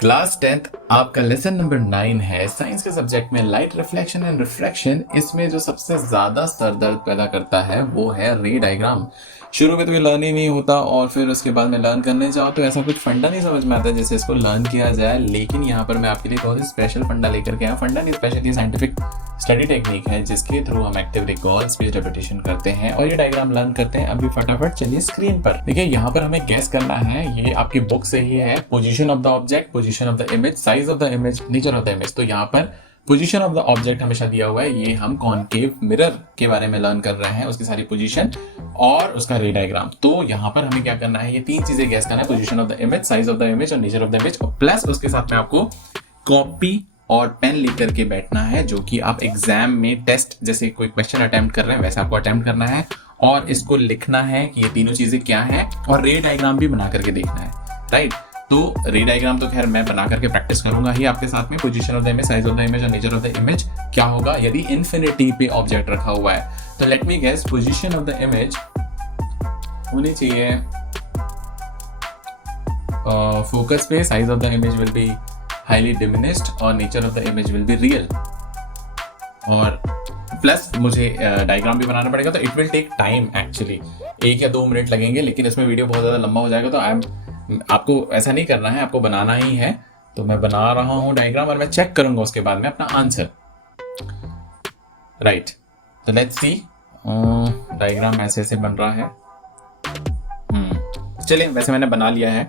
Class 10th आपका lesson number 9 है। Science के सब्जेक्ट में लाइट रिफ्लेक्शन एंड रिफ्रैक्शन। इसमें जो सबसे ज्यादा सर दर्द पैदा करता है वो है रे डायग्राम। शुरू में तो ये लर्न ही नहीं होता और फिर उसके बाद में लर्न करने जाओ तो ऐसा कुछ फंडा नहीं समझ में आता जैसे इसको लर्न किया जाए। लेकिन यहाँ पर मैं आपके लिए बहुत ही स्पेशल फंडा लेकर के आया। फंडा नहीं, स्पेशली साइंटिफिक स्टडी टेक्निक है जिसके थ्रू हम एक्टिव रिकॉल, स्पेस रेपिटेशन करते हैं और ये डायग्राम लर्न करते हैं। अभी फटाफट चलिए स्क्रीन पर देखिए। यहाँ पर हमें गैस करना है, ये आपकी बुक से ही है। Position of the object, position of the image, size of the image, nature of the image. तो यहाँ पर पोजीशन ऑफ द ऑब्जेक्ट हमेशा दिया हुआ है। ये हम कॉनकेव मिरर के बारे में लर्न कर रहे हैं, उसकी सारी पोजीशन और उसका रे डायग्राम। तो यहाँ पर हमें क्या करना है, ये तीन चीजें गैस करना है, position of the image, size of the image और नेचर ऑफ द इमेज। और प्लस उसके साथ में आपको कॉपी और पेन लेकर के बैठना है, जो कि आप एग्जाम में टेस्ट जैसे कोई क्वेश्चन अटेम्प्ट कर रहे हैं वैसा आपको अटेम्प्ट करना है और इसको लिखना है कि ये तीनों चीजें क्या है और रे डायग्राम भी बना करके देखना है, राइट। तो रे डायग्राम तो खैर मैं बना करके प्रैक्टिस करूंगा ही आपके साथ में। Position of the image, size of the image और नेचर ऑफ द इमेज क्या होगा यदि इन्फिनिटी पे ऑब्जेक्ट रखा हुआ है। तो let me guess, position of the image होनी चाहिए फोकस पे, size of the image will be highly diminished और nature of the image will be real. और प्लस मुझे डायग्राम भी बनाना पड़ेगा तो it will take time actually, 1 या 2 मिनट लगेंगे। लेकिन इसमें वीडियो बहुत ज़्यादा लंबा हो जाएगा तो आपको ऐसा नहीं करना है, आपको बनाना ही है। तो मैं बना रहा हूँ डायग्राम और मैं चेक करूंगा उसके बाद में अपना आंसर, राइट। तो लेट्स सी, डायग्राम ऐसे ऐसे बन रहा है। चलिए, वैसे मैंने बना लिया है,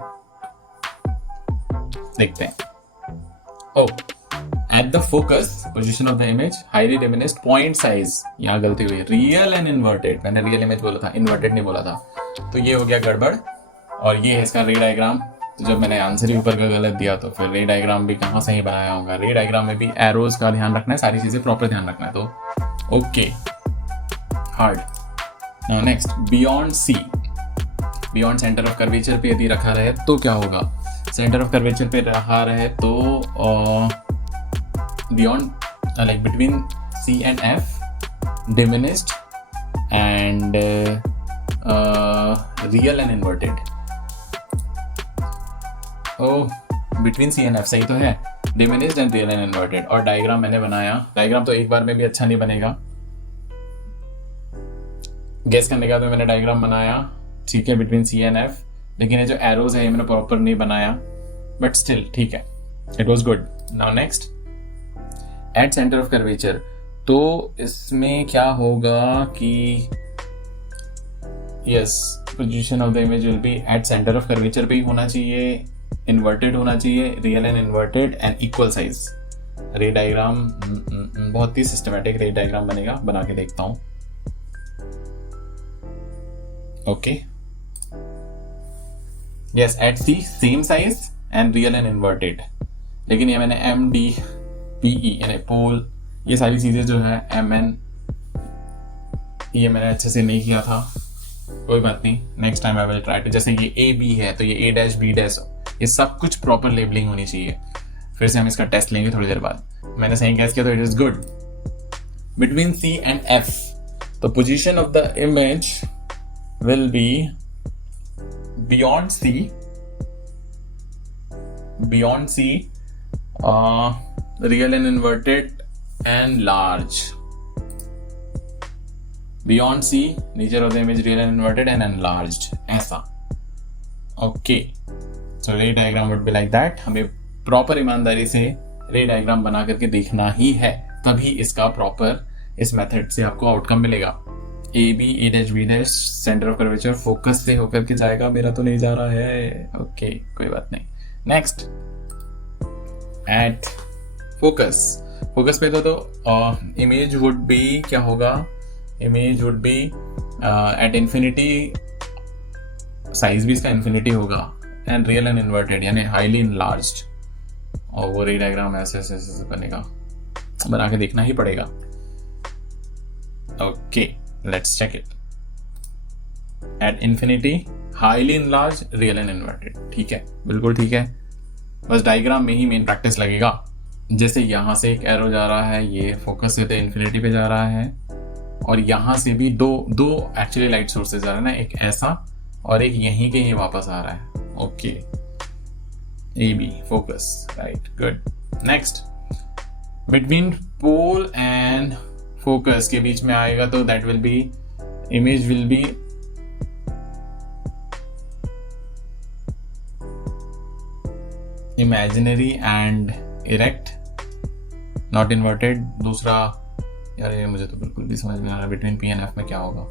देखते हैं। At the focus, position of the image, highly diminished, point size, यहाँ गलती हुई, रियल एंड इन्वर्टेड। मैंने रियल इमेज बोला था, इन्वर्टेड नहीं बोला था, तो ये हो गया गड़बड़। और ये है इसका रे डायग्राम। तो जब मैंने आंसर ही ऊपर का गलत दिया तो फिर रे डायग्राम भी कहाँ से ही बनाया होगा। रे डायग्राम में भी एरोज का ध्यान रखना है, सारी चीजें प्रॉपर ध्यान रखना है। तो okay, hard. Now next, beyond C, beyond centre of curvature पे यदि रखा रहे तो क्या होगा। सेंटर ऑफ कर्वेचर पे रखा रहे तो beyond like between C and F, diminished and real and inverted. Between C and F सही तो है, डिमिनिश्ड एंड रियल एंड इन्वर्टेड। और डायग्राम मैंने बनाया, डायग्राम तो एक बार में भी अच्छा नहीं बनेगा, गेस करने के बाद मैंने डायग्राम बनाया, ठीक है, बिटवीन सी एंड एफ। लेकिन ये जो एरोज है ये मैंने प्रॉपर नहीं बनाया, बट स्टिल ठीक है, it was good. Now next, at centre of curvature. तो इसमें क्या होगा कि yes, position of the image will B at centre of curvature पे ही होना चाहिए, इन्वर्टेड होना चाहिए, real and inverted and equal size. रे डायग्राम बहुत ही सिस्टमैटिक रे डायग्राम बनेगा, बना के देखता हूं। Okay, yes, at C same size and real and inverted. लेकिन ये मैंने एम डी पी ई यानी पोल, ये सारी चीजें जो है एम एन, ये मैंने अच्छे से नहीं किया था, कोई बात नहीं, next time I will try to. जैसे ये ए बी है तो ये ए डैश बी डैश, ये सब कुछ प्रॉपर लेबलिंग होनी चाहिए। फिर से हम इसका टेस्ट लेंगे थोड़ी देर बाद। मैंने सही गैस किया तो it is good. Between C and F, तो position of the image will be beyond C, beyond C, real and inverted and large. Beyond C, nature of the image real and inverted and enlarged, ऐसा। Okay, so ray diagram would be like that। हमें proper ईमानदारी से रे diagram बना करके देखना ही है, तभी इसका प्रॉपर इस मेथड से आपको आउटकम मिलेगा। A B, A dash B dash, centre of curvature focus से होकर के जाएगा, मेरा तो नहीं जा रहा है। ओके, कोई बात नहीं। नेक्स्ट, एट फोकस, फोकस पे तो इमेज वुड बी क्या होगा, image would be at infinity, size भी इसका इन्फिनिटी होगा, एंड रियल एंड इन्वर्टेड यानी हाईली इनलार्ज्ड। और वो रे डायग्राम ऐसे ऐसे ऐसे बनेगा, बना के देखना ही पड़ेगा। Okay, let's check it. At infinity, highly enlarge, real and inverted, ठीक है, बिल्कुल ठीक है। बस डायग्राम में ही मेन प्रैक्टिस लगेगा। जैसे यहाँ से एक एरो जा रहा है, ये फोकस से तो इन्फिनिटी पे जा रहा है, और यहाँ से भी दो एक्चुअली लाइट सोर्सेज आ रहे हैं ना, एक ऐसा और एक यहीं के ही वापस आ रहा है। Okay, AB focus, right? Good. Next, between pole and focus के बीच में आएगा तो that will be, image will be imaginary and erect, not inverted. दूसरा यार ये मुझे तो बिल्कुल भी समझ नहीं आ रहा between P and F में क्या होगा,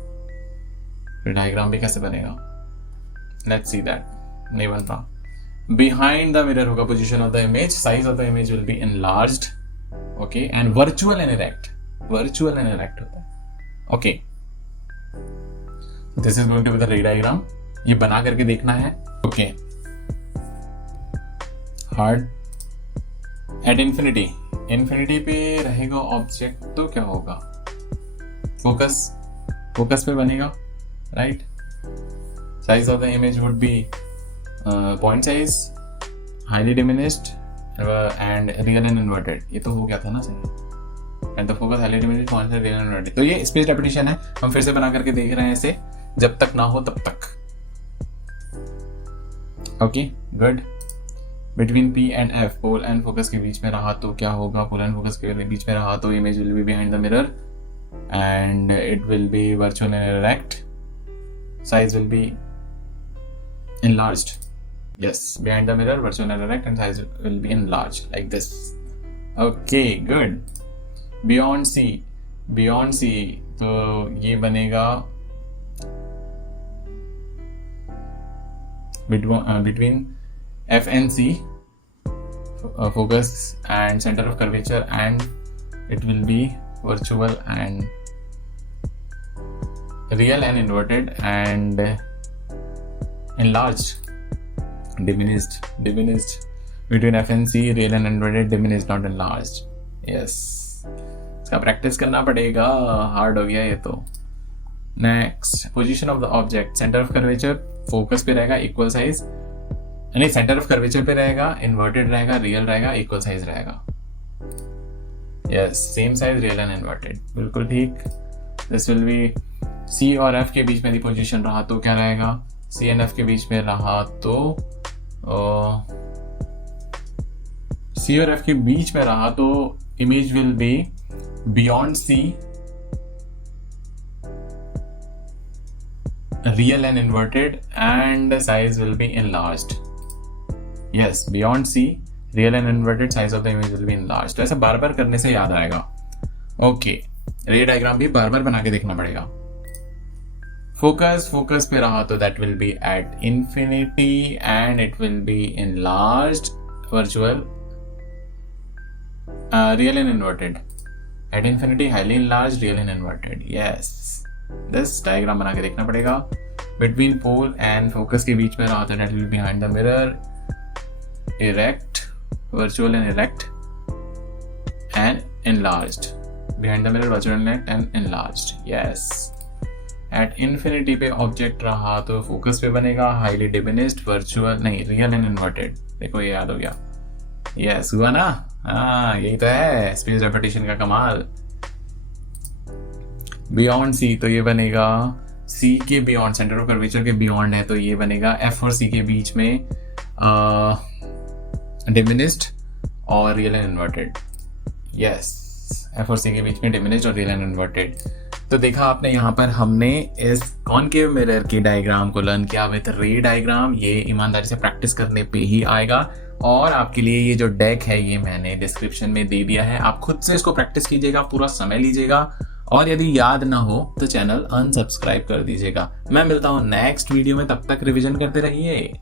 फिर डायग्राम भी कैसे बनेगा. Let's see that. नहीं बन रहा. Behind the mirror होगा position of the image, size of the image will be enlarged, okay, and virtual and erect होता है. Okay, this is going to be the ray diagram. ये बना करके देखना है. Okay, hard at infinity पे रहेगा ऑब्जेक्ट तो क्या होगा, फोकस पे बनेगा, right. Size of the image would be point size, highly diminished and real and inverted. ये तो हो गया था ना सही. And the focus highly diminished, point size, real and inverted. तो ये स्पेस रेपिटेशन है, हम फिर से बना करके देख रहे हैं इसे, जब तक ना हो तब तक. Okay, good. Between P and F, pole and focus के बीच में रहा तो क्या होगा, पोल एंड फोकस के बीच में रहा तो image will be behind the mirror and it will be virtual and erect. Size will be enlarged. Yes, behind the mirror, virtual and erect, and size will be enlarged like this. Okay, good. Beyond C, तो ये बनेगा between F and C, focus and center of curvature, and it will be virtual and real and inverted and enlarged, diminished. Between F and C, real and inverted, diminished, not enlarged. Yes, इसका practice करना पड़ेगा, hard हो गया ये तो. Next, position of the object, centre of curvature focus पे रहेगा, equal size, नहीं सेंटर ऑफ कर्वेचर पे रहेगा, इन्वर्टेड रहेगा, रियल रहेगा, इक्वल साइज रहेगा. Yes, same size, real and inverted, बिल्कुल ठीक. दिस विल बी C और F के बीच में पोजीशन रहा तो क्या रहेगा, C एंड F के बीच में रहा तो C और F के बीच में रहा तो image will be beyond C, real and inverted, and size will be enlarged. Yes, beyond C, real and inverted, size of the image will B enlarged. तो ऐसा बार बार करने से याद आएगा. ओके, रे डायग्राम भी बार बार बना के देखना पड़ेगा. फोकस पे रहा तो that will be at infinity and it will be enlarged, virtual, real and inverted. At infinity, highly enlarged, real and inverted. Yes, this diagram बना के देखना पड़ेगा. Between pole and focus के बीच में रहा तो that will be behind the mirror, erect, virtual and erect, and enlarged. Behind the mirror, virtual and erect and enlarged. Yes. At infinity पे ऑब्जेक्ट रहा तो फोकस पे बनेगा, हाईली डिमिनिश्ड, वर्चुअल नहीं, रियल एंड इन्वर्टेड. देखो ये याद हो गया. यस, हुआ ना. हाँ, यही तो है स्पेस रेपिटेशन का कमाल. बियॉन्ड C तो ये बनेगा C के बियॉन्ड, सेंटर ऑफ कर्वेचर के बियॉन्ड है तो ये बनेगा F और C के बीच में डिमिनिश्ड और real and inverted. Yes, F और C के बीच में डिमिनिश्ड और रियल एंड इन्वर्टेड. तो देखा आपने, यहाँ पर हमने इस कॉनकेव मिरर के डायग्राम को लर्न किया विद रे डायग्राम. ये ईमानदारी से प्रैक्टिस करने पे ही आएगा. और आपके लिए ये जो डेक है ये मैंने डिस्क्रिप्शन में दे दिया है, आप खुद से इसको प्रैक्टिस कीजिएगा, पूरा समय लीजिएगा, और यदि याद ना हो तो चैनल अनसब्सक्राइब कर दीजिएगा. मैं मिलता हूँ नेक्स्ट वीडियो में, तब तक रिवीजन करते रहिए.